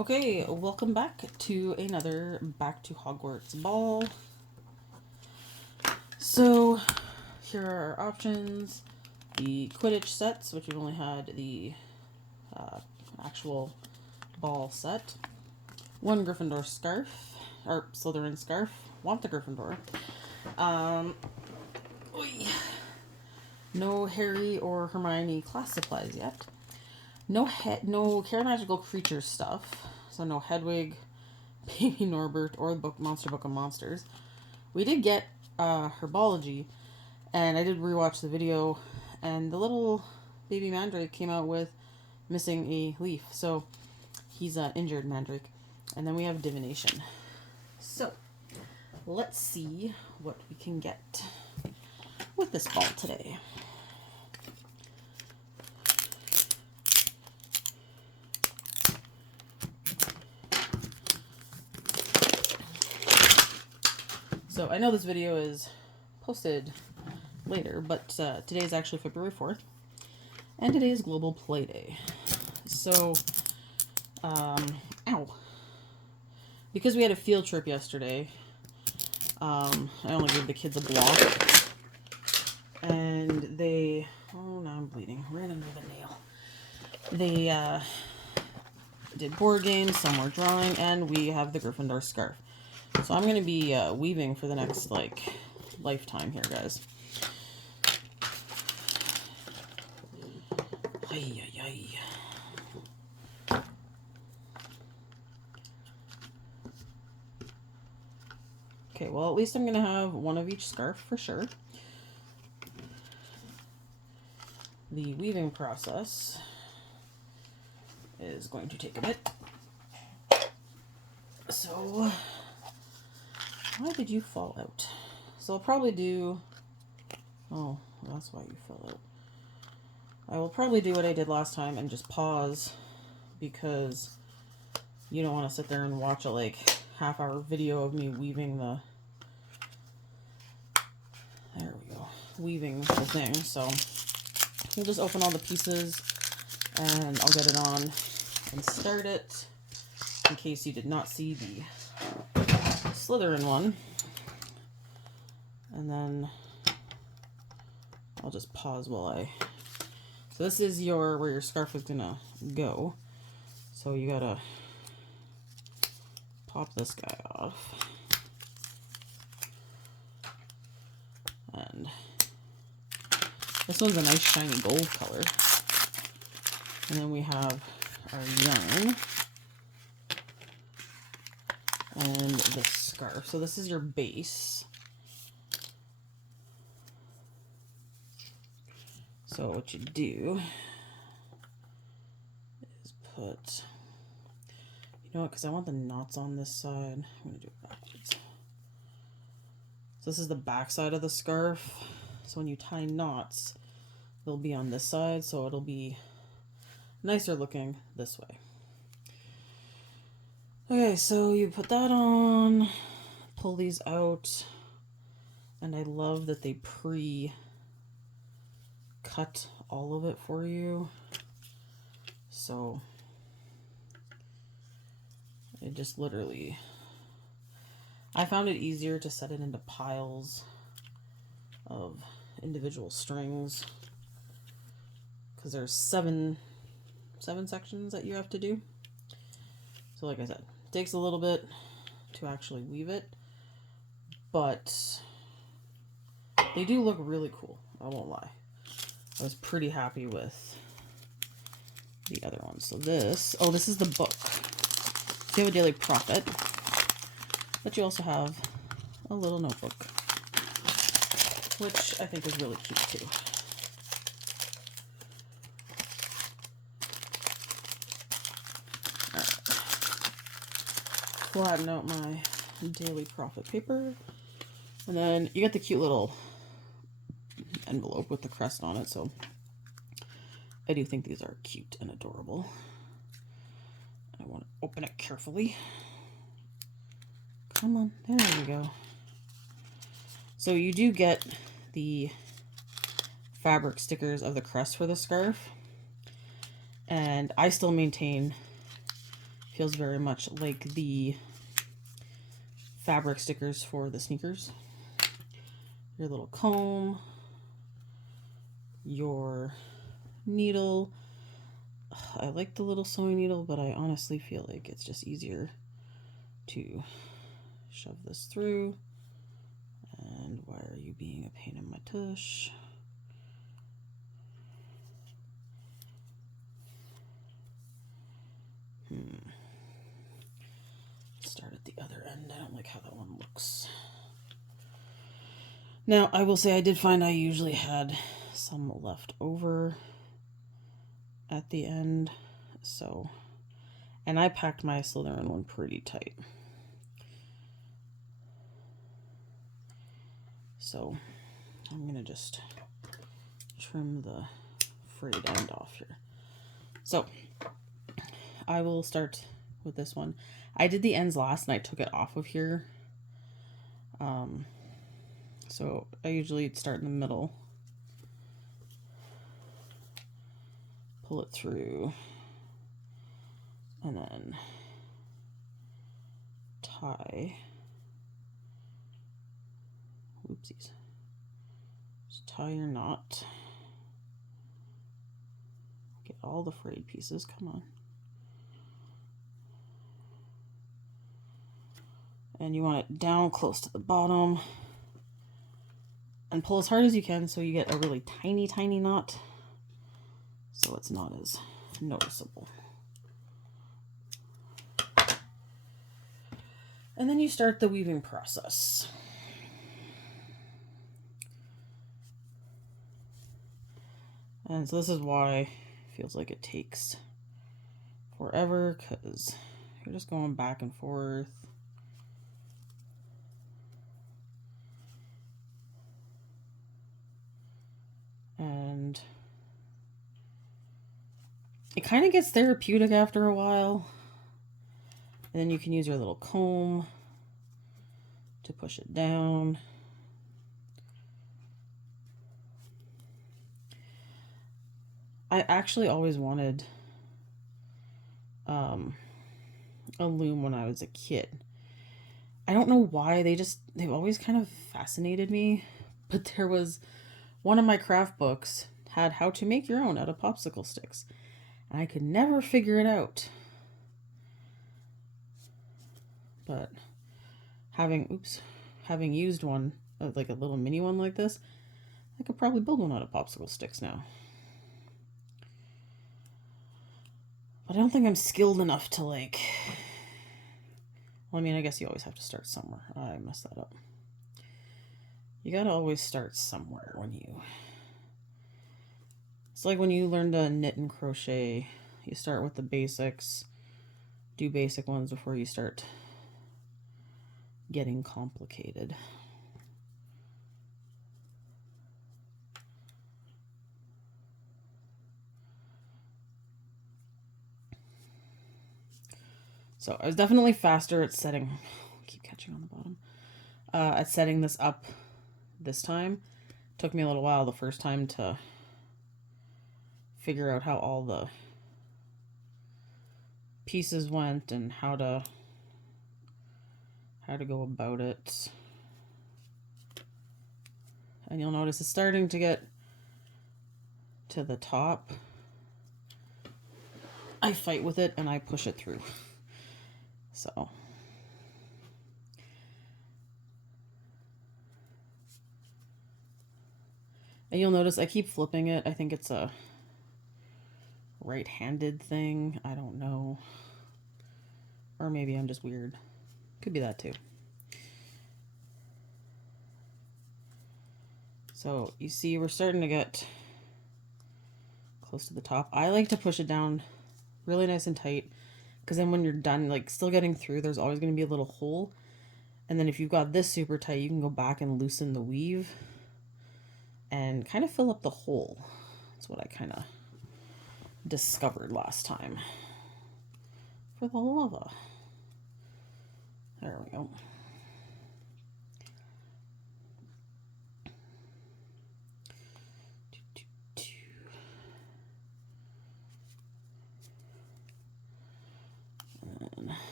Okay, welcome back to another Back to Hogwarts ball. So, here are our options. The Quidditch sets, which we've only had the actual ball set. One Gryffindor scarf, or Slytherin scarf. Want the Gryffindor. No Harry or Hermione class supplies yet. No Care Magical Creatures stuff. So no Hedwig, Baby Norbert, or the Monster Book of Monsters. We did get Herbology, and I did rewatch the video, and the little baby Mandrake came out with missing a leaf. So he's an injured Mandrake. And then we have Divination. So let's see what we can get with this ball today. So I know this video is posted later, but today is actually February 4th, and today is Global Play Day. So, because we had a field trip yesterday, I only gave the kids a block, and they, oh, now I'm bleeding, right under the nail. They did board games, some were drawing, and we have the Gryffindor scarf. So I'm going to be weaving for the next, lifetime here, guys. Ay, ay, ay. Okay, well, at least I'm going to have one of each scarf for sure. The weaving process is going to take a bit. So, why did you fall out? So I'll probably do... Oh, that's why you fell out. I will probably do what I did last time and just pause, because you don't want to sit there and watch a half-hour video of me weaving the... There we go. Weaving the thing. So we'll just open all the pieces and I'll get it on and start it, in case you did not see the Slytherin one. And then I'll just pause while I... So this is where your scarf is gonna go. So you gotta pop this guy off. And this one's a nice shiny gold color. And then we have our yarn and the scarf. So this is your base. So what you do is put, you know what, because I want the knots on this side, I'm going to do it backwards. So this is the back side of the scarf. So when you tie knots, they'll be on this side, so it'll be nicer looking this way. Okay, so you put that on, pull these out, and I love that they cut all of it for you. So it just literally, I found it easier to set it into piles of individual strings, because there's seven sections that you have to do. So like I said, it takes a little bit to actually weave it, but they do look really cool, I won't lie. I was pretty happy with the other one. So this is the book. So you have a daily profit, but you also have a little notebook, which I think is really cute too. All right. Flatten out my daily profit paper, and then you get the cute little envelope with the crest on it, so I do think these are cute and adorable. I want to open it carefully. Come on, there we go. So you do get the fabric stickers of the crest for the scarf, and I still maintain Feels very much like the fabric stickers for the sneakers. Your little comb, your needle. I like the little sewing needle, but I honestly feel like it's just easier to shove this through. And why are you being a pain in my tush? Start at the other end. I don't like how that one looks. Now, I will say I did find I usually had some left over at the end. So, and I packed my Slytherin one pretty tight. So, I'm going to just trim the frayed end off here. So, I will start with this one. I did the ends last and I took it off of here. So I usually start in the middle, pull it through, and then tie. Oopsies. Just tie your knot. Get all the frayed pieces. Come on. And you want it down close to the bottom. And pull as hard as you can so you get a really tiny, tiny knot. So it's not as noticeable. And then you start the weaving process. And so this is why it feels like it takes forever, because you're just going back and forth. And it kind of gets therapeutic after a while. And then you can use your little comb to push it down. I actually always wanted a loom when I was a kid. I don't know why, they've always kind of fascinated me. But there was one of my craft books had how to make your own out of popsicle sticks. And I could never figure it out. But having used one, like a little mini one like this, I could probably build one out of popsicle sticks now. But I don't think I'm skilled enough to well, I mean, I guess you always have to start somewhere. I messed that up. You gotta always start somewhere when you... It's like when you learn to knit and crochet. You start with the basics. Do basic ones before you start getting complicated. So I was definitely faster at setting... keep catching on the bottom. At setting this up this time. Took me a little while the first time to figure out how all the pieces went and how to go about it. And you'll notice it's starting to get to the top. I fight with it and I push it through. So and you'll notice I keep flipping it. I think it's a right-handed thing. I don't know. Or maybe I'm just weird. Could be that too. So you see we're starting to get close to the top. I like to push it down really nice and tight, because then when you're done, like still getting through, there's always going to be a little hole. And then if you've got this super tight, you can go back and loosen the weave and kind of fill up the hole. That's what I kind of discovered last time. For the lava. There we go.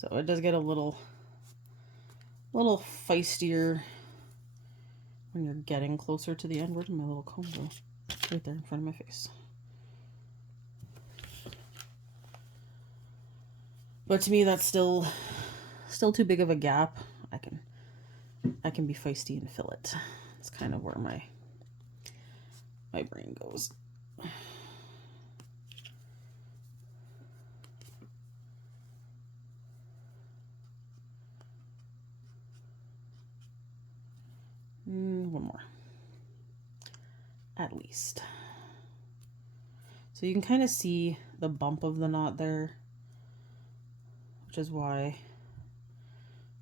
So it does get a little feistier when you're getting closer to the end. Where did my little comb go? Right there in front of my face. But to me, that's still too big of a gap. I can be feisty and fill it. It's kind of where my brain goes. One more. At least. So you can kind of see the bump of the knot there, which is why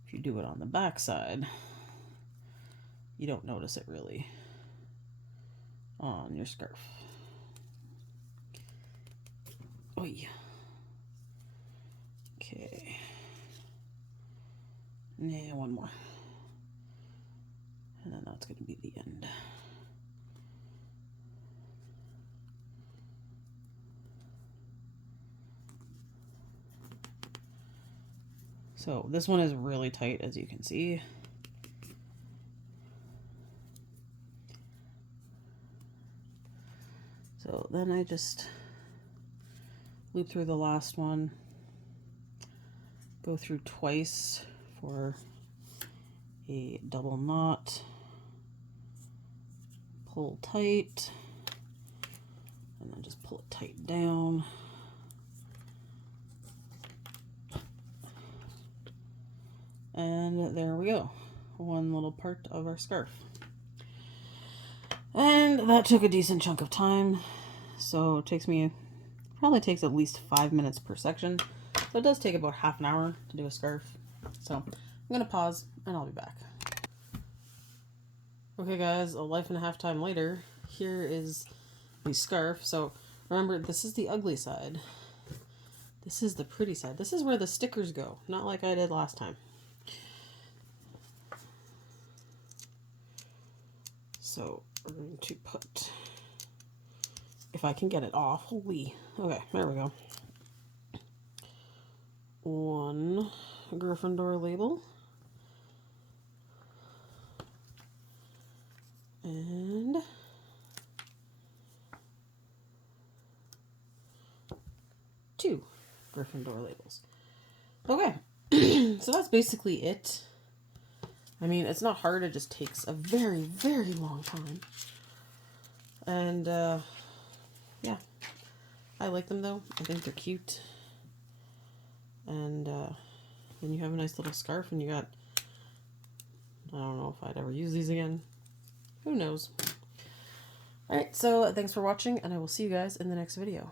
if you do it on the back side, you don't notice it really on your scarf. Oy. Okay. Yeah, one more. And then that's going to be the end. So this one is really tight, as you can see. So then I just loop through the last one, go through twice for a double knot, pull tight, and then just pull it tight down. And there we go. One little part of our scarf. And that took a decent chunk of time. So it probably takes at least 5 minutes per section. So it does take about half an hour to do a scarf. So I'm going to pause and I'll be back. Okay guys, a life and a half time later, here is the scarf. So remember, this is the ugly side. This is the pretty side. This is where the stickers go, not like I did last time. So we're going to put, if I can get it off, holy, okay, there we go. One Gryffindor label. And two Gryffindor labels. Okay, so that's basically it. I mean, it's not hard, it just takes a very, very long time. And, yeah. I like them, though. I think they're cute. And, then you have a nice little scarf, and you got... I don't know if I'd ever use these again. Who knows? Alright, so thanks for watching, and I will see you guys in the next video.